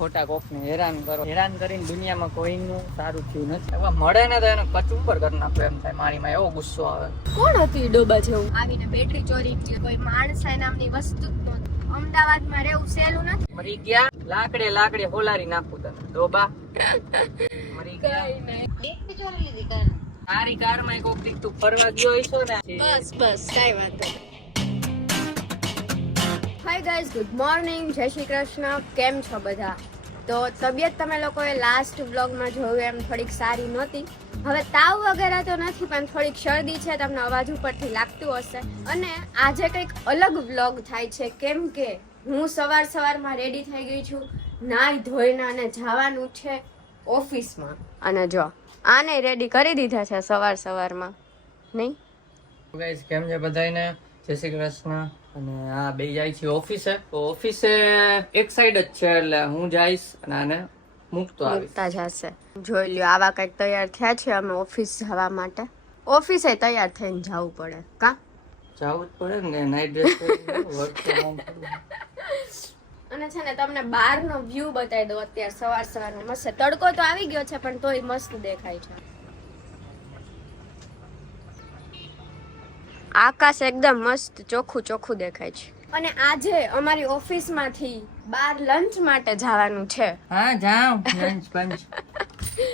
ખોટા કોકને હેરાન કરો. હેરાન કરીને દુનિયામાં કોઈનું સારું થયું નથી. હવે મળે ને તો એને કચું પર કરી નાખો એમ થાય. મારીમાં એવો ગુસ્સો આવે. કોણ હતું ઈ ડોબા જેવું? આવીને બેટરી ચોરી કરી. કોઈ માણસ નામની વસ્તુ જ નહોતી. અમદાવાદમાં રહેવું સહેલું નથી. મરી ગયા લાકડે હોલારી નાખું તને ડોબા. મરી ગયા. કઈ નહીં. બેટરી ચોરી લીધી કાર. તારી કારમાં કોક દીક તું ફરવા ગયો હશો ને. બસ કઈ વાંધો નહીં. હાય ગાઈઝ, ગુડ મોર્નિંગ, જય શ્રી કૃષ્ણ. કેમ છો બધા? તો તબિયત તમે લોકોએ લાસ્ટ વ્લોગમાં જોયું એમ થોડીક સારી નહોતી. હવે તાવ વગેરે તો નથી, પણ થોડીક શરદી છે, તમને અવાજ ઉપરથી લાગતું હશે. અને આજે કંઈક અલગ વ્લોગ થાય છે, કેમ કે હું સવારમાં રેડી થઈ ગઈ છું, નાઈ ધોઈને અને જવાનું છે ઓફિસમાં. અને જો આને રેડી કરી દીધા છે સવારમાં, નહીં? ગાઈસ કેમ છે બધાને? જય શ્રી કૃષ્ણ. અને આ બે જાય છે ઓફિસે. તો ઓફિસે એક સાઈડ જ છે, એટલે હું જઈશ અને આને મૂકતા જશે. જોઈ લ્યો, આવા કંઈક તૈયાર થયા છે અમે ઓફિસ જવા માટે. ઓફિસે તૈયાર થઈને જવું પડે, કા? જવું જ પડે ને, નાઈટ ડ્રેસ અને છે ને તમને બહારનો વ્યૂ બતાવી દો. અત્યારે સવારમાં મસ્ત તડકો તો આવી ગયો છે, પણ તોય મસ્ત દેખાય છે. આકાશ એકદમ મસ્ત ચોખ્ખું દેખાય છે. અને આજે અમારી ઓફિસમાંથી બહાર લંચ માટે જવાનું છે. હા જાવ લંચ પંચ.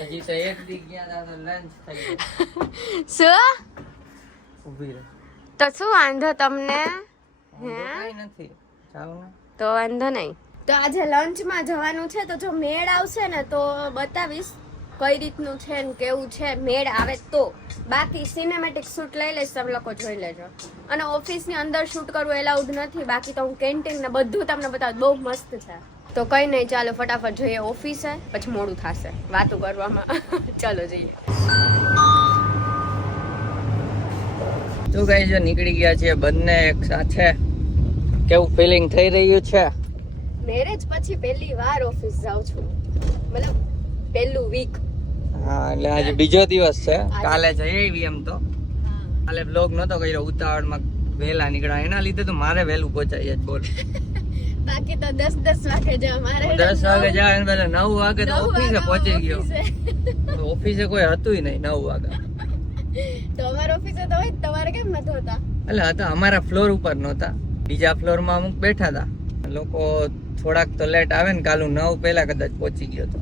હજી તો એક દી ગયા તો લંચ થઈ ગયો. શું? ઊભી રહે. તો શું વાંધો તમને? કાઈ નથી, જાવ ને. તો વાંધો નહીં. તો આજે લંચમાં જવાનું છે, તો જો મેળ આવશે ને તો બતાવીશ કઈ રીતનું છે ને કેવું છે. મેળ આવે તો. બાકી સિનેમેટિક શૂટ લઈ લઈશ, તમે લોકો જોઈ લેજો. અને ઓફિસની અંદર શૂટ કરવું એલાઉડ નથી. બાકી તો હું કેન્ટીન ને બધું તમને બતાવું. બહુ મસ્ત છે. તો કઈ નહીં, ચાલો ફટાફટ જોઈએ ઓફિસે, પછી મોડું થશે વાતું કરવામાં. ચાલો જઈએ. તો ગાઈસ જો નીકળી ગયા છે બંને એક સાથે. કેવું ફીલિંગ થઈ રહ્યું છે? મેરેજ પછી પહેલી વાર ઓફિસ જાઉં છું, મતલબ પહેલું વીક. હા, એટલે આજે બીજો દિવસ છે. કાલે જઈ આવી એમ તો. કાલે બ્લોગ નતો કર્યો, ઉતાવળમાં વહેલા નીકળ્યા, એના લીધે તો મારે વહેલું પહોંચાય જ. બોલ, બાકી તો 10 વાગે જાય. મારે 10 વાગે જાય અને પેલા 9 વાગે તો ઓફિસે પહોંચી ગયો. ઓફિસે કોઈ હતું નહીં 9 વાગે. તો અમારા ઓફિસે તો હોય, તમારે કેમ નતો હોતા? એટલે હતા, અમારા ફ્લોર ઉપર નહોતા, બીજા ફ્લોરમાં અમુક બેઠા હતા. લોકો થોડાક તો લેટ આવે ને, કાલું 9 પહેલા કદાચ પહોંચી ગયો હતો.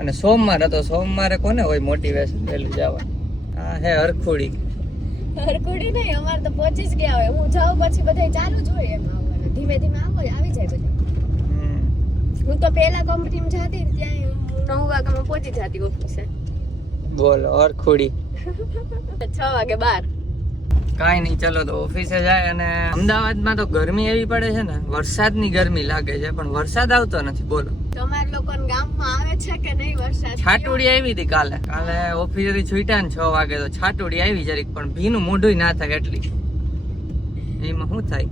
અને સોમવાર હતો, સોમવારે કોને હોય મોટિવેશન વહેલું જવા? હા હે હરખુડી નહીં, અમારે તો પહોંચી જ ગયા હોય. હું જાઉં પછી બધા ચાલુ જ હોય એમ આવવાનું. ધીમે આવી જાય બધા. હું તો પહેલા કંપનીમાં જતી ત્યાં 9 વાગ્યામાં પહોંચી જતી ઓફિસે. બોલો હરખુડી. 6 વાગે બહાર. કાંઈ નહીં, ચલો તો ઓફિસે જાય. અને અમદાવાદમાં તો ગરમી એવી પડે છે ને, વરસાદની ગરમી લાગે છે, પણ વરસાદ આવતો નથી. બોલો, તમારા લોકોના ગામમાં આવે છે કે નહીં વરસાદ? છાટુડી આવી હતી કાલે ઓફિસેથી છૂટ્યા ને 6 વાગે તો છાટુડી આવી જરીક, પણ ભીનું મોઢું ના થાય એટલી. એમાં શું થાય?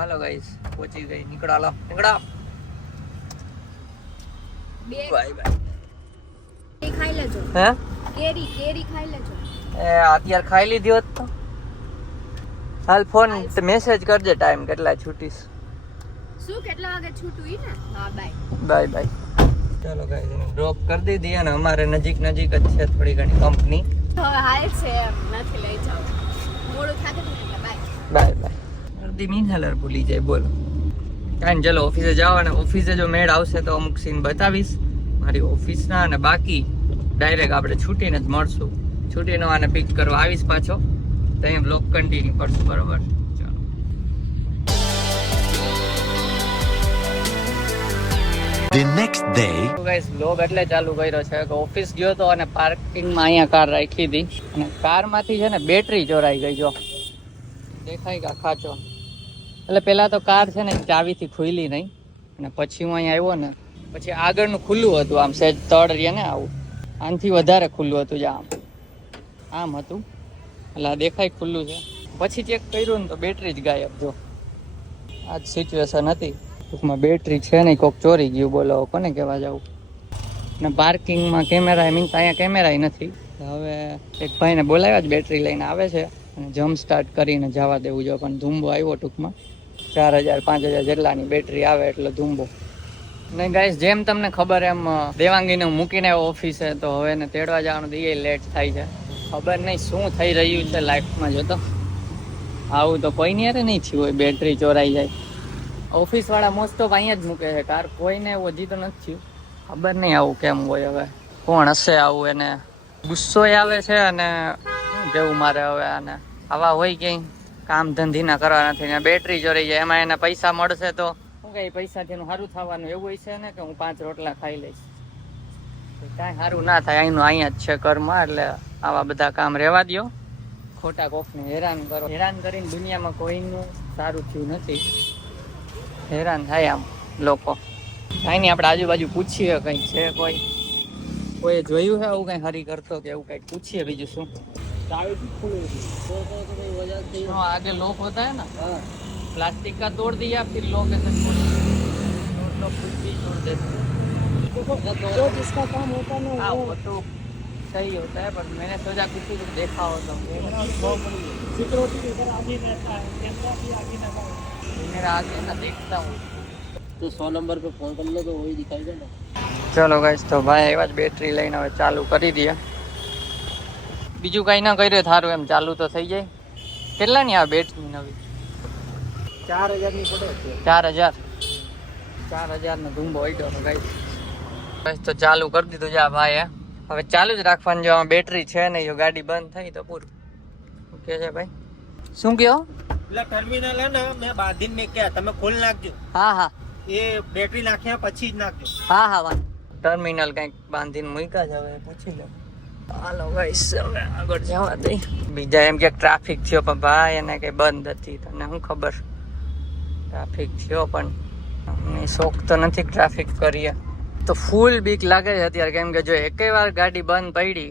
હાલો ગાઈસ, પહોંચી ગઈ. નીકળો. Bye bye. ખાઈ લેજો. હે કેરી ખાઈ લેજો. અત્યારે ખાઈ લીધી હોત તો હાલ ફોન મેસેજ કરજે ટાઈમ કેટલા છૂટીશ. શું કેટલા વાગે છૂટું ઈ ને? હા બાય. બાય. ચાલો ગાઈસ, ડ્રોપ કરી દીધી. અને અમારે નજીક જ છે થોડી ઘણી કંપની. હવે હાલ છે એમ નથી લઈ જાવ. મોડું થાકે ને એટલે બાય. અડધી મિનહલર ભૂલી જાય. બોલો કાંઈ ચલો ઓફિસે જાઓ. અને ઓફિસે જો મેળ આવશે તો અમુક સીન બતાવીશ મારી ઓફિસના. અને બાકી ડાયરેક્ટ આપણે છૂટીને જ મળશું. છૂટીને આને પિક કરવા આવીશ પાછો, તો અહીંયા બ્લોગ કન્ટિન્યુ કરશું. બરોબર, ચાલો. The next day. તો ગાઈસ બ્લોગ એટલે ચાલુ કર્યો છે કે ઓફિસ ગયો તો અને પાર્કિંગમાં અહીંયા કાર રાખી હતી. અને કારમાંથી છે ને બેટરી ચોરાઈ ગઈ. જો દેખાય કે ખાચો. એટલે પેલા તો કાર છે ને ચાવીથી ખુલી નહીં, અને પછી હું અહીંયા આવ્યો ને પછી આગળનું ખુલ્લું હતું, આમ સહેજ તળ રહે ને આવું, આનાથી વધારે ખુલ્લું હતું. આમ હતું, એટલે દેખાય ખુલ્લું છે. પછી ચેક કર્યું ને તો બેટરી જ ગાયબ. જો આ જ સિચ્યુએશન હતી. ટૂંકમાં બેટરી છે નહીં, કોક ચોરી ગયું. બોલો કોને કહેવા જવું. અને પાર્કિંગમાં કેમેરા મીન્સ અહીંયા કેમેરા નથી, હવે એક ભાઈને બોલાવ્યા જ બેટરી લઈને આવે છે અને જમ્પ સ્ટાર્ટ કરીને જવા દેવું જો, પણ ધૂંબો આવ્યો ટૂંકમાં 4000-5000 જેટલાની બેટરી આવે એટલે ધૂંબો. નહીં ગાઈસ, જેમ તમને ખબર એમ દેવાંગીને મૂકીને આવ્યો ઓફિસે, તો હવે એને તેડવા જવાનું એ લેટ થાય છે. ખબર નહીં શું થઈ રહ્યું છે લાઈફમાં. જો તો આવું તો કોઈની યારે નહીં થયું હોય, બેટરી ચોરાઈ જાય. ઓફિસવાળા મોસ્ટ ઓફ અહીંયા જ મૂકે છે કાર, કોઈને એવું હજી તો નથી થયું. ખબર નહીં આવું કેમ હોય. હવે કોણ હશે આવું, એને ગુસ્સો આવે છે અને શું કેવું મારે હવે આને. આવા હોય ક્યાંય કામ ધંધી ના કરવા નથી ને બેટરી ચોરાઈ જાય, એમાં એને પૈસા મળશે તો શું કઈ પૈસાથી એનું સારું થવાનું એવું હોય છે ને, કે હું 5 રોટલા ખાઈ લઈશ. કાંઈ સારું ના થાય, અહીંનું અહીંયા જ છે ઘરમાં. એટલે આવા બધા કામ રહેવા દો, ખોટા કોકને હેરાન કરો. હેરાન કરીને દુનિયામાં કોઈનું સારું થયું નથી, હેરાન થાય આમ લોકો. કાંઈ નહીં, આપણે આજુબાજુ પૂછીએ કંઈક છે કોઈ જોયું છે આવું કંઈ હરી કરતો કે એવું કંઈક પૂછીએ. બીજું શું आगे लोग होता है ना, प्लास्टिक का तोड़ दिया फिर लोग ऐसे लोग कुछ भी छोड़ देते हैं, जो जिसका काम होता है ना हाँ वो तो सही होता है, पर मैंने सोचा किसी को देखा हो तो मेरा आगे ना देखता हूँ तो 100 नंबर पे फोन कर लो तो वही दिखाएगा ना. चलो गाइस, तो भाई આવ્યા જ બેટરી લઈને હવે ચાલુ કરી દઈએ. બીજું કઈ ના કર્યું થારું એમ ચાલુ તો થઈ જાય. કેટલાની આ બેટરી નવી? 4000 ની પડે છે. 4000 નો ધૂંબો આડ્યો તો ગાઈસ. બસ તો ચાલુ કરી દીધું જા ભાઈ. હવે ચાલુ જ રાખવાનું, જો બેટરી છે ને, જો ગાડી બંધ થઈ તો પૂરું. ઓકે છે ભાઈ. શું કયો? એટલે ટર્મિનલ હે ને મેં બાંધીને મેં ક્યાં તમે ખોલ નાખજો. હા હા, એ બેટરી નાખ્યા પછી જ નાખજો. હા હા વાહ. ટર્મિનલ કંઈક બાંધીને મૂક્યા છે, હવે પૂછી લો. હાલો ગાઈસ, હવે આગળ જવા દઈ. બીજા એમ કે ટ્રાફિક થયો, પણ ભાઈ એને કઈ બંધ હતી, તને શું ખબર. ટ્રાફિક થયો પણ અમને શોખ તો નથી ટ્રાફિક કરીએ તો. ફૂલ બીક લાગે છે અત્યારે, કેમ કે જો એકેય વાર ગાડી બંધ પડી,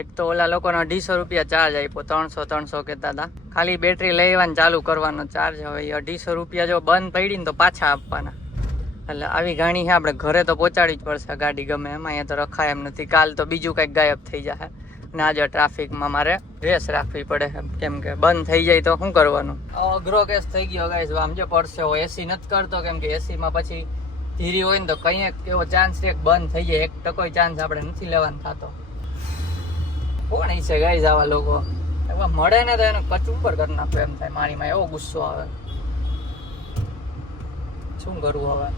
એક તો ઓલા લોકોનો 250 રૂપિયા ચાર્જ આપ્યો, 300 કહેતા હતા. ખાલી બેટરી લેવાનું ચાલુ કરવાનો ચાર્જ. હવે 250 રૂપિયા જો બંધ પડી ને તો પાછા આપવાના. એટલે આવી ગાડી છે, આપણે ઘરે તો પહોંચાડવી જ પડશે ગાડી ગમે એમ. અહીંયા તો રખાય એમ નથી, કાલ તો બીજું કંઈક ગાયબ થઈ જાય. અને આજે ટ્રાફિકમાં મારે રેસ રાખવી પડે, કેમ કે બંધ થઈ જાય તો શું કરવાનું. અઘરો કેસ થઈ ગયો ગાઈસ. આમ જો પડશે, એસી નથી કરતો, કેમ કે એસીમાં પછી ધીરી હોય ને તો કંઈક એવો ચાન્સ એક બંધ થઈ જાય. 1% ચાન્સ આપણે નથી લેવાનો થતો. કોણ છે ગાઈસ આવા લોકો? એવા મળે ને તો એને કચુંબર કરી નાખો એમ થાય. મારીમાં એવો ગુસ્સો આવે, શું કરવું હવે.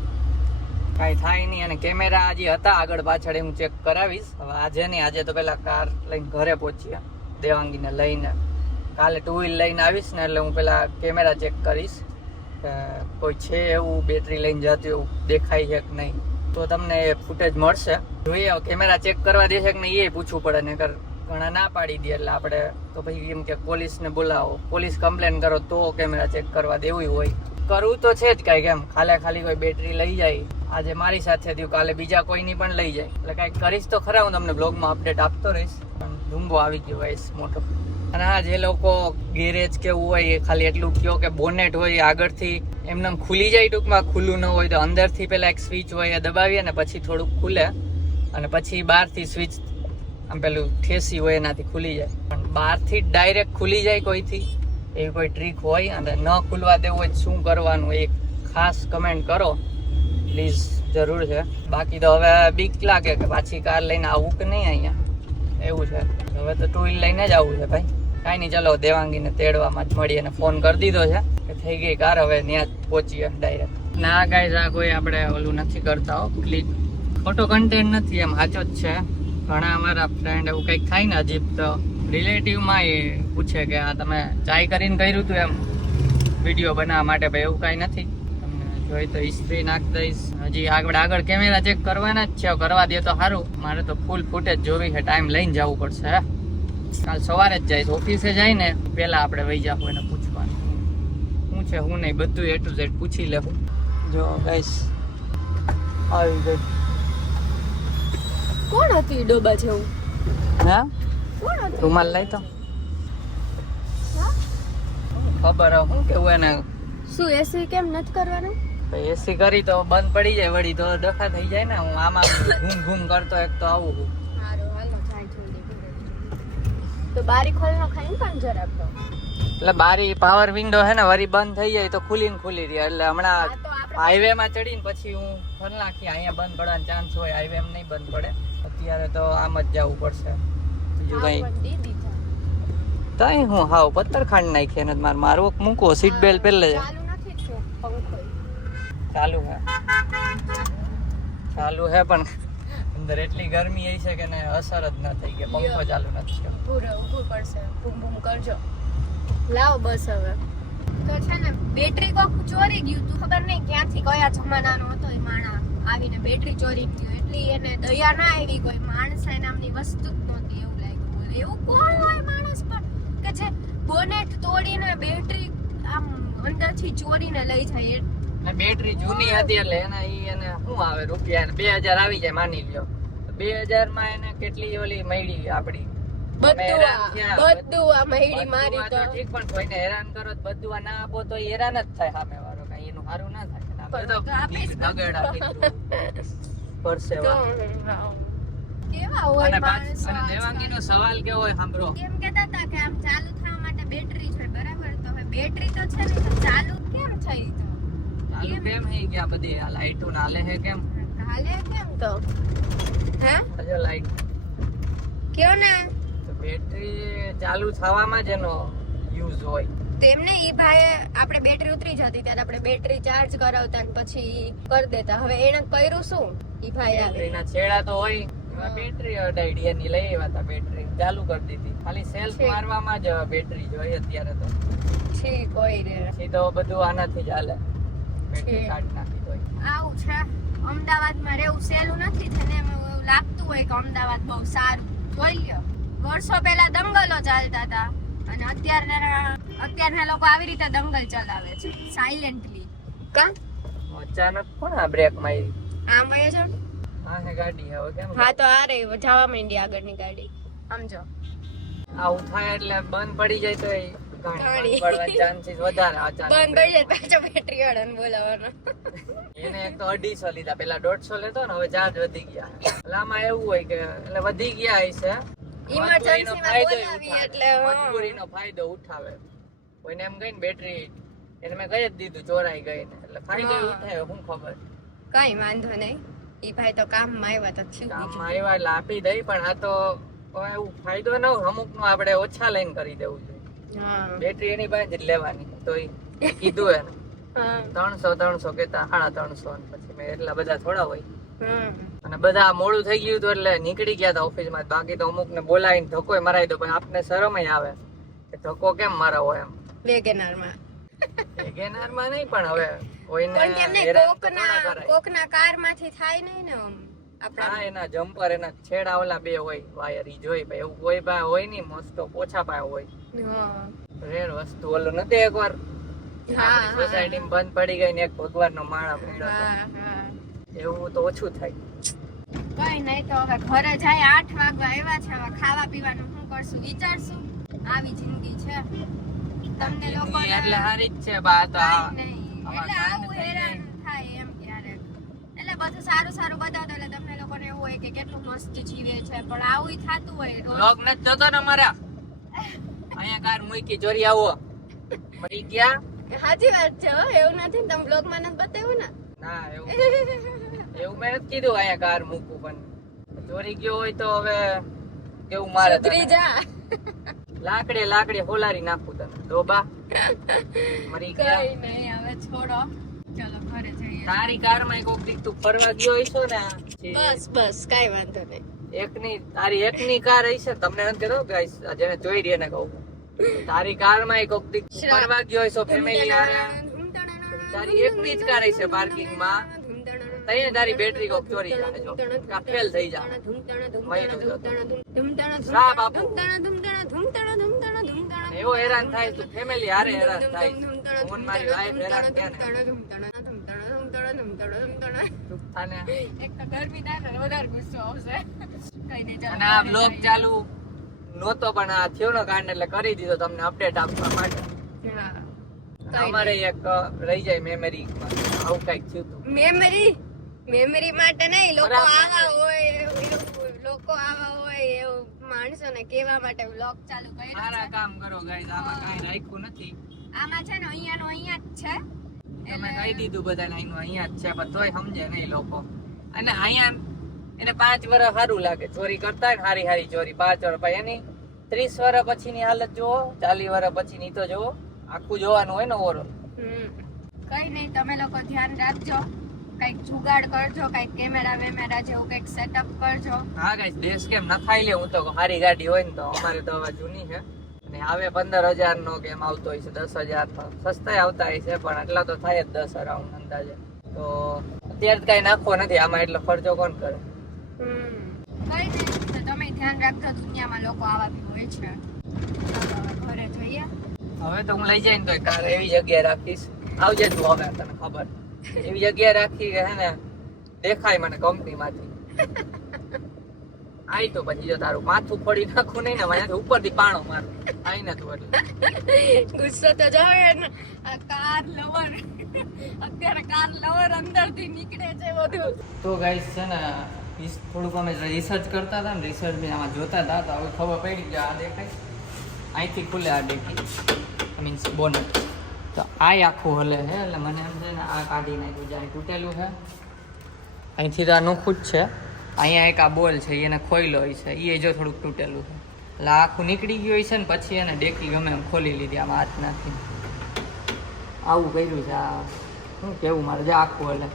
કાંઈ થાય નહીં. અને કેમેરા હજી હતા આગળ પાછળ, હું ચેક કરાવીશ. હવે આજે નહીં, આજે તો પેલા કાર લઈને ઘરે પહોંચ્યા દેવાંગીને લઈને. કાલે 2 વ્હીલ લઈને આવીશ ને, એટલે હું પેલા કેમેરા ચેક કરીશ કે કોઈ છે એવું બેટરી લઈને જતું એવું દેખાય છે કે નહીં. તો તમને એ ફૂટેજ મળશે. જોઈએ કેમેરા ચેક કરવા દે છે કે નહીં એ પૂછવું પડે. ને ઘણા ના પાડી દે એટલે આપણે તો પછી એમ કે પોલીસને બોલાવો, પોલીસ કમ્પ્લેન કરો તો કેમેરા ચેક કરવા દેવું હોય. કરવું તો છે જ કાંઈક એમ. ખાલી કોઈ બેટરી લઈ જાય, આજે મારી સાથે થયું, કાલે બીજા કોઈની પણ લઈ જાય. એટલે કાંઈક કરીશ તો ખરા, હું તમને બ્લોગમાં અપડેટ આપતો રહીશ. પણ ધૂંબો આવી ગયો ગાઈસ મોટો. અને હા, જે લોકો ગેરેજ કેવું હોય એ ખાલી એટલું કહો કે બોનેટ હોય આગળથી એમને ખુલી જાય, ટૂંકમાં ખુલ્લું ન હોય તો અંદરથી પેલા એક સ્વિચ હોય એ દબાવીએ ને પછી થોડુંક ખુલે, અને પછી બહારથી સ્વિચ આમ પેલું ઠેસી હોય એનાથી ખુલી જાય. પણ બહારથી ડાયરેક્ટ ખુલી જાય કોઈથી, એવી કોઈ ટ્રીક હોય અને ન ખુલવા દેવું હોય શું કરવાનું એ ખાસ કમેન્ટ કરો પ્લીઝ, જરૂર છે. બાકી તો હવે બીક લાગે કે પાછી કાર લઈને આવું કે નહીં અહીંયા, એવું છે. હવે તો 2 વ્હીલ લઈને જ આવવું છે ભાઈ. કાંઈ નહીં, ચલો દેવાંગીને તેડવામાં જ મળીએ. અને ફોન કરી દીધો છે કે થઈ ગઈ કાર, હવે ત્યાં જ પહોંચીએ ડાયરેક્ટ. ના ગાઈઝ, આ કોઈ આપણે ઓલું નથી કરતા હો, પ્લીઝ. ખોટો કન્ટેન્ટ નથી, એમ સાચો જ છે. ઘણા અમારા ફ્રેન્ડ એવું કંઈક થાય ને અજીબ, તો રિલેટિવમાં એ પૂછે કે આ તમે ચાય કરીને કર્યું હતું એમ વિડીયો બનાવવા માટે. ભાઈ એવું કાંઈ નથી, તમને જોઈ તો હિસ્ટ્રી નાખ દઈશ. હજી આગળ કેમેરા ચેક કરવાના જ છે, કરવા દે તો સારું. મારે તો ફૂલ ફૂટેજ જોવી છે, ટાઈમ લઈને જવું પડશે. કાલ સવારે જ જઈશ. ઓફિસે જાય ને પહેલાં આપણે વહી જવું એને પૂછવાનું શું છે શું નહીં, બધું A to Z પૂછી લેવું. જો ગાઈસ આવી ગઈ. કોણ હતું ઈ ડોબા જેવું? હા, કોણ હતું? રૂમાલ લઈ તો ખબર હું કેવું એને. શું એસી કેમ નથી કરવાનું? એસી કરી તો બંધ પડી જાય, વળી તો ડખા થઈ જાય ને. હું આમાં ઘૂમ કરતો એક તો આવું છું. હારું, હાલો ચાય છોડી દે. તો બારી ખોલનો ખાઈને પણ જરાક તો એટલે બારી પાવર વિન્ડો હે ને વરી બંધ થઈ જાય તો ખુલી ને ખુલી રહી. એટલે હમણાં આ તો આપણે હાઈવે માં ચડીને પછી હું ખોલ નાખી. અહીંયા બંધ પડવાનો ચાન્સ હોય, હાઈવે માં નહીં બંધ પડે. અત્યારે તો આમ જ જવું પડશે. બીજું કઈ પણ દી દીધા. તઈ હું હાવ પથ્થર ખાંડ નાખી ને મારે મારવો મૂકો. સીટ બેલ્ટ પહેલે જ ચાલુ નથી થયું પંખો. ચાલુ હે પણ અંદર એટલી ગરમી આવી છે કે ને અસર જ ન થઈ કે પંખો ચાલુ નથી થયો. ઊભું પડશે. બૂમ બૂમ કરજો. લાવો બસ હવે. તો છે ને બેટરી કોક ચોરી ગયું તું, ખબર નહીં ક્યાંથી કયા જમાનાનો હતો એ માણા આવીને બેટરી ચોરી ગયું. એટલી એને દયા ના આવી, કોઈ માણસ નામની વસ્તુ જ નહોતી એવું લાગ્યું. એવું કોણ હોય માણસ પણ કે જે બોનેટ તોડીને બેટરી આમ અંદરથી ચોરીને લઈ જાય. ને બેટરી જૂની હતી એટલે એના એને શું આવે રૂપિયા 2000 આવી જાય માની લ્યો. 2000 માં એને કેટલી ઓલી મળી આપડી બધું આ મહીડી મારી તો ઠીક, પણ કોઈને હેરાન કરો તો બધું આ ના આપો તો હેરાન જ થાય સામે વાળો. કઈ એનું સારું ના થાય. આપણે તો નગડ આપી પરસેવા. કેવા હોય માણસો. અને દેવાંગીનો સવાલ કેવો હોય સાંભળો. કેમ કહેતા હતા કે આમ ચાલુ થવા માટે બેટરી છે, બરાબર? તો હવે બેટરી તો છે ને, તો ચાલુ કેમ થઈ? તો ચાલુ કેમ હે કે આ બધી આ લાઈટો નાલે હે કેમ? હાલે કેમ તો? હે જો લાઈટ કયો ને તો બેટરી ચાલુ થવામાં જ એનો યુઝ હોય. તેમને ઈ ભાઈ આપણે બેટરી ઉતરી જતી ત્યારે આપણે બેટરી ચાર્જ કરાવતા ને પછી કરી દેતા. હવે એને કર્યું શું? ઈ ભાઈ આવે બેટરીના છેડા તો હોય, એમાં બેટરી અડાઈડી એની લઈ આવ્યા હતા. બેટરી ચાલુ કરી દીધી. ખાલી સેલ્ફ મારવામાં જ બેટરી જોઈએ અત્યારે તો. ઠીક હોય રે. પછી તો બધું આનાથી જ હાલે. બેટરી કાઢી નાખી તો આવું છે અમદાવાદમાં રહેવું સહેલું નથી. તને એમ એવું લાગતું હોય કે અમદાવાદ બહુ સારું. જોઈ લ્યો, વર્ષો પહેલા દંગલો ચાલતા હતા અને અત્યારના લોકો આવી રીતે દંગલ ચલાવે છે સાયલેન્ટલી. કા અચાનક કોણ આ બ્રેક મારી? આમ વયો છો. હા હે ગાડી હવે કેમ? હા તો આ રહી જવા માંડી આગળની ગાડી. સમજો આવું થાય એટલે બંધ પડી જાય તો ગાડી. પડવાના ચાન્સીસ વધારે. અચાનક બંધ થઈ જાય પાછો બેટરી વાળાને બોલાવવાનો. એને એક તો 250 લીધા, પેલા 150 લેતો ને હવે ચાર્જ વધી ગયા. એટલે આમાં એવું હોય કે એટલે વધી ગયા હશે. ઇમરજન્સીમાં બોલાવી એટલે મજબૂરીનો ફાયદો ઉઠાવે. કોઈને એમ ગઈ ને બેટરી એને મેં કહી જ દીધું ચોરાઈ ગઈ ને, એટલે ફાયદો ઉઠાવે. શું ખબર, કઈ વાંધો નહીં. ઈ ભાઈ તો કામમાં આવ્યા તો થયું. કામમાં આવ્યા એટલે આપી દઈ. પણ આ તો એવું ફાયદો ન હોય. અમુક નું આપણે ઓછા લઈને કરી દેવું જોઈએ. હા બેટરી એની પાસે જ લેવાની. તો એ કીધું એને હા 300 કેતા 350. પછી મેં એટલા બધા થોડા હોય. હમ અને બધા મોડું થઈ ગયું હતું એટલે નીકળી ગયા હતા ઓફિસ માં. બાકી તો અમુક ને બોલાવીને ધક્કો મરાવી દો. પણ આપને શરમય આવે કે ધક્કો કેમ મરાવો એમ. વેગેનારમાં વેગેનાર માં નહીં, પણ હવે કોઈને પણ તેમને હેરાન તો થોડા કરાય. કોકના કારમાંથી થાય નહીં ને આમ આપણા. હા, એના જમ્પર એના છેડા ઓલા બે હોય વાયર ઈ જોઈ ભાઈ. એવું કોઈ પાસે હોય નહીં, મોસ્ટ ઓફ ઓછા પાસે હોય. હા રેર વસ્તુ ઓલું નથી એકવાર હા સોસાયટી માં બંધ પડી ગઈ ને એક ભગવાન નો માળા પડ્યો હા હા એવું તો ઓછું થાય. કઈ નહીં તો હવે ઘરે જાય. 8 વાગવા આવ્યા છે. હવે ખાવા પીવાનું શું કરશું વિચારશું. આવી જિંદગી છે. તમને લોકો એટલે હારી જ છે બા. તો એટલે આવું હેરાન થાય એમ ક્યારેક. એટલે બધું સારું સારું બતાવતો એટલે તમને લોકોને એવું હોય કે કેટલું મસ્ત જીવે છે, પણ આવું થતું હોય રોજ. લોક ન જતો ને મારા અહીંયા કાર મૂકી ચોરી આવો મળી ગયા. સાચી વાત છે હો. એવું નથી ને તમે બ્લોગ માં નથી બતાવ્યું ને. ના એવું મેં નથી કીધું અહીંયા કાર મૂકું. પણ ચોરી ગયો હોય તો હવે કેવું મારે સુધરી જા. લાકડી હોલારી નાખું તને ડોબા મરી ગયા. કઈ નહીં હવે છોડો, ચલો ઘરે જઈએ. તારી કાર માં કોક દીક તું ફરવા ગયો હશો ને. બસ કઈ વાંધો નહીં. તારી એકની કાર હશે. તમને નથી કહેતો ગાઈસ, જેને જોઈ રહી એને કહું. તારી કાર માં કોક દીક ફરવા ગયો હશો ફેમિલી હારે. તારી એકની જ કાર હશે પાર્કિંગ માં. તઈ તારી બેટરી કોક ચોરી જાય જો કા ફેલ થઈ જાય. મહિનો જોતો સા બાપુ એવો હેરાન થાય તું ફેમિલી હારે હેરાન થાય. હું ને મારી વાઈફ હેરાન થયા ને. અને એક તો ગરમી થાય ને વધારે ગુસ્સો આવશે. કઈ નહીં ચાલો. અને આ બ્લોગ ચાલુ નહોતો પણ આ થયો ને કાંડ એટલે કરી દીધો તમને અપડેટ આપવા માટે. હા. અમારે એક રહી જાય મેમરી આવું કઈક થયું હતું. મેમરી માટે નહીં. લોકો બરાબર. આવા હોય એવું માણસોને કહેવા માટે વ્લોગ ચાલુ કર્યો સારા છે. કામ કરો ગાઈસ, આમાં કાંઈ રાખ્યું નથી. આમાં છે ને અહીંયાનો અહીંયા જ છે. તમે કહી દીધું બધાને અહીંનું અહીંયા જ છે, પણ તોય સમજે નહીં લોકો. અને અહીંયા એને 5 વર્ષ સારું લાગે ચોરી કરતા હોય ને, હારી હારી ચોરી 5 વર્ષ પછી એની 30 વર્ષ પછીની હાલત જુઓ, 40 વર્ષ પછીની તો જુઓ, આખું જોવાનું હોય ને ઓવરઓલ. કઈ નહીં, તમે લોકો ધ્યાન રાખજો, કઈક જુગાડ કરજો, કઈક કેમેરા વેમેરા જેવું કઈક સેટઅપ કરજો. હા ગાઈસ, દેશ કેમ નખાઈ લે. હું તો સારી ગાડી હોય ને તો અમારે તો હવે જૂની છે અને આવે 15,000 નો કેમ આવતો હોય છે, 10,000 નો સસ્તા આવતા હોય છે, પણ એટલા તો થાય જ 10 અરાઉન્ડ અંદાજે. તો અત્યારે કઈ નાખવો નથી આમાં, એટલે ખર્ચો કોણ કરે. કઈ નહીં, તો તમે ધ્યાન રાખજો, દુનિયામાં લોકો આવા બી હોય છે. ઘરે જઈએ. હવે તો હું લઈ જઈને તો કાર એવી જગ્યાએ રાખીશ, આવજે તું હવે, તને ખબર એવી જગ્યાએ રાખી કે હે ને દેખાય મને કંપની માંથી. આઈ તો પછી જો તારું માથું ફોડી નાખું નહીં ને, મને ઉપરથી પાણો માર આઈ ને તું. એટલે ગુસ્સો તો જાવે ને, આ કાર લવર અત્યારે કાર લવર અંદરથી નીકળે છે બધું. તો ગાઈસ છે ને થોડુંક અમે રિસર્ચ કરતા હતા ને, રિસર્ચ બી આમાં જોતા હતા તો હવે ખબર પડી કે આ દેખાય અહીંથી ખુલે, આ દેખાય મીન્સ બોનટ. તો આ આખું હલે છે, એટલે મને એમ છે ને આ કાઢી નાખ્યું, જ્યાં તૂટેલું છે અહીંથી તો આ નોખું જ છે. અહીંયા એક આ બોલ છે એને ખોઈલો હોય છે, એ જો થોડુંક તૂટેલું છે, એટલે આખું નીકળી ગયું હોય છે ને પછી એને ડેકી ગમે એમ ખોલી લીધી આમાં હાથ નાખીને. આવું કર્યું છે. આ શું કેવું મારે, જે આખું હલે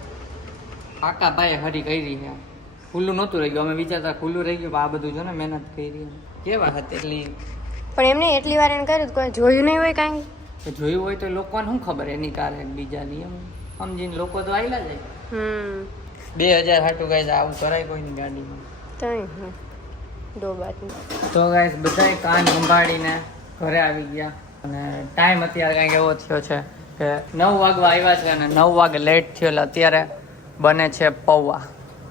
કાકા ભાઈ હરી કરી છે. ખુલ્લું નહોતું રહી ગયું, અમે વિચારતા ખુલ્લું રહી ગયું, પણ આ બધું જો ને મહેનત કરી કેવા હતી એટલી. પણ એમને એટલી વાર એને કર્યું કોઈ જોયું નહીં હોય કાંઈ. તો જોયું હોય તો લોકોને શું ખબર એની કાર બીજાની, એમ સમજીને લોકો તો આવેલા જાય. 2000 હાટું ગાઈસ આવું કરાય કોઈની ગાડીમાં તો ગાઈસ બધાય કાન સંભાળીને ઘરે આવી ગયા અને ટાઈમ અત્યારે કંઈક એવો થયો છે કે 9 વાગવા આવ્યા છે અને 9 વાગે લેટ થયો, એટલે અત્યારે બને છે પૌવા.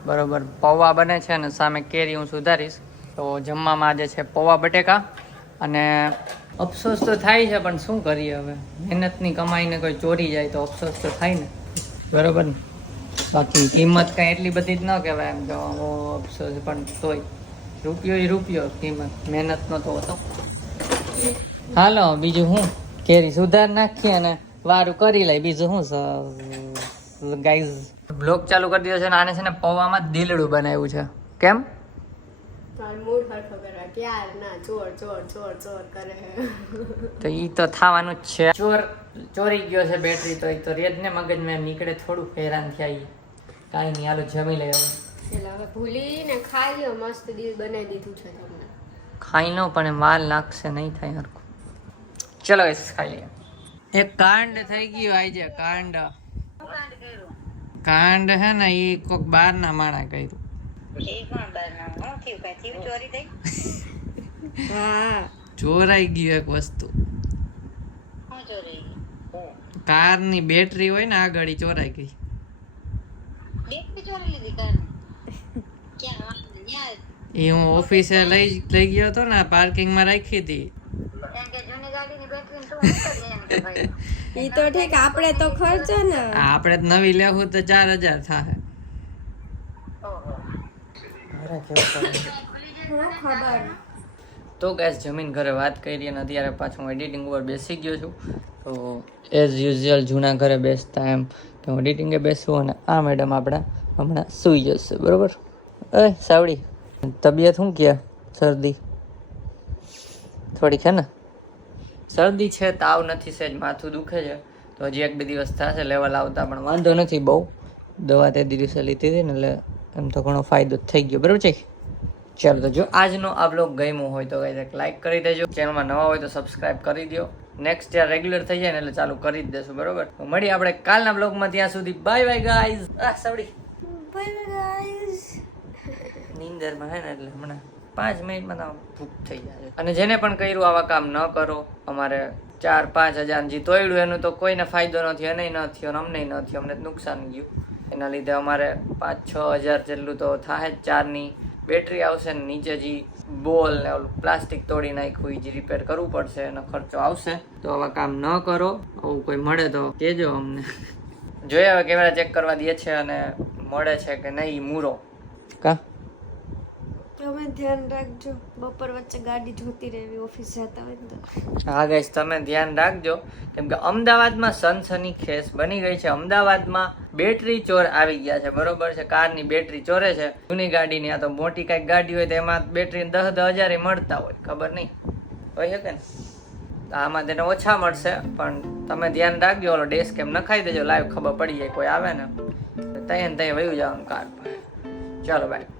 બરોબર, પૌવા બને છે અને સામે કેરી હું સુધારીશ. તો જમવામાં આજે છે પૌવા બટેકા. અને અફસોસ તો થાય છે, પણ શું કરીએ હવે, મહેનતની કમાઈને કોઈ ચોરી જાય તો અફસોસ તો થાય ને, બરોબર ને. બાકી કિંમત કાંઈ એટલી બધી જ ન કહેવાય એમ તો અફસોસ, પણ તોય રૂપિયો એ રૂપિયો, કિંમત મહેનતનો તો હતો. હાલો બીજું હું, કેરી સુધાર નાખીએ અને વારું કરી લઈ, બીજું શું ગાઈઝ. બ્લોગ ચાલુ કરી દીધો છે ને આને છે ને પૌવામાં દિલડું બનાવ્યું છે. કેમ? તો ઈ તો થવાનું જ છે. ચોરી ગયો છે બેટરી, તો એ તો રેજ ને મગજમાં નીકળે, થોડું હેરાન થયા. કાંઈ નહીં, હાલો જમી લે હવે. એટલે હવે ભૂલીને ખાઈ લ્યો, મસ્ત દિલ બનાવી દીધું છે તમને. ખાઈ નો પણ એમ વાર લાગશે, નહીં થાય હરખું. ચલો ખાઈ લઈએ. એક કાંડ થઈ ગયું આજે, કાંડ હે ને એ કોક બાર ના માણા કર્યું. ચોરાઈ ગયું એક વસ્તુ, કાર ની બેટરી હોય ને આગળ ચોરાઈ ગઈ. એ હું ઓફિસે લઈ ગયો હતો ને, પાર્કિંગ માં રાખી હતી. ઈ તો ઠીક, આપણે તો ખર્ચો ને, આપણે નવી લેવું તો 4000 થાય. તો ગાઈસ જમીન ઘરે વાત કરી અને અત્યારે પાછું એડિટિંગ ઉપર બેસી ગયો છું. તો એઝ યુઝ્યુઅલ જૂના ઘરે બેસતા એમ કે હું એડિટિંગે બેસું અને આ મેડમ આપણા હમણાં સૂઈ જશે. બરોબર. સાવડી તબિયત શું કહે? શરદી થોડીક છે ને, શરદી છે, તાવ નથી, સહેજ માથું દુખે છે. તો હજી 1-2 દિવસ થશે લેવલ આવતા, પણ વાંધો નથી બહુ. દવા તે દિવસે લીધી હતી ને એટલે એમ તો ઘણો ફાયદો થઈ ગયો. બરાબર છે. ચાલો તો જો આજનો આ બ્લોગ ગમ્યો હોય તો ગાઈસ એક લાઈક કરી દેજો. ચેનલમાં નવા હોય તો સબસ્ક્રાઇબ કરી દો. નેક્સ્ટ જ્યારે રેગ્યુલર થઈ જાય ને એટલે ચાલુ કરી જ દેશું. બરોબર. તો મળીએ આપણે કાલના બ્લોગમાં. ત્યાં સુધી બાય બાય ગાઈઝ. સાવડી બાય ગાઈસ. નીંદરમાં હે ને એટલે હમણાં 5 મિનિટમાં તો ભૂખ થઈ જાય. અને જેને પણ કર્યું આવા કામ ન કરો. અમારે 4-5 હજાર જે તોડ્યું એનું તો કોઈને ફાયદો નથી, એને ન થયો અને અમને ન થયો, અમને નુકસાન ગયું. એના લીધે અમારે 5-6 હજાર જેટલું તો થાય જ. 4ની બેટરી આવશે ને નીચે જે બોલ ને ઓલું પ્લાસ્ટિક તોડી નાખ્યું એ જે રિપેર કરવું પડશે, એનો ખર્ચો આવશે. તો આવા કામ ન કરો. આવું કોઈ મળે તો કહેજો અમને. જોઈએ હવે કેમેરા ચેક કરવા દે છે અને મળે છે કે નહીં મૂરો. કા તમે ધ્યાન રાખજો બપોર વચ્ચે ગાડી જોતી રહેવી ઓફિસ જતા હોય તો હા ગાઈસ તમે ધ્યાન રાખજો કેમ કે અમદાવાદમાં સનસની ખેસ બની ગઈ છે. અમદાવાદમાં બેટરી ચોર આવી ગયા છે, બરોબર છે. કારની બેટરી ચોરે છે જૂની ગાડીની. આ તો મોટી કઈક ગાડી હોય તો એમાં બેટરી 10,000 મળતા હોય, ખબર નહીં હોય શકે ને. આમાં તેને ઓછા મળશે, પણ તમે ધ્યાન રાખજો. ઓલો ડેશ કેમ નખાઈ દેજો, લાઈવ ખબર પડી જાય કોઈ આવે ને તઈ વયું જવાનું કાર પર. ચાલો બાય.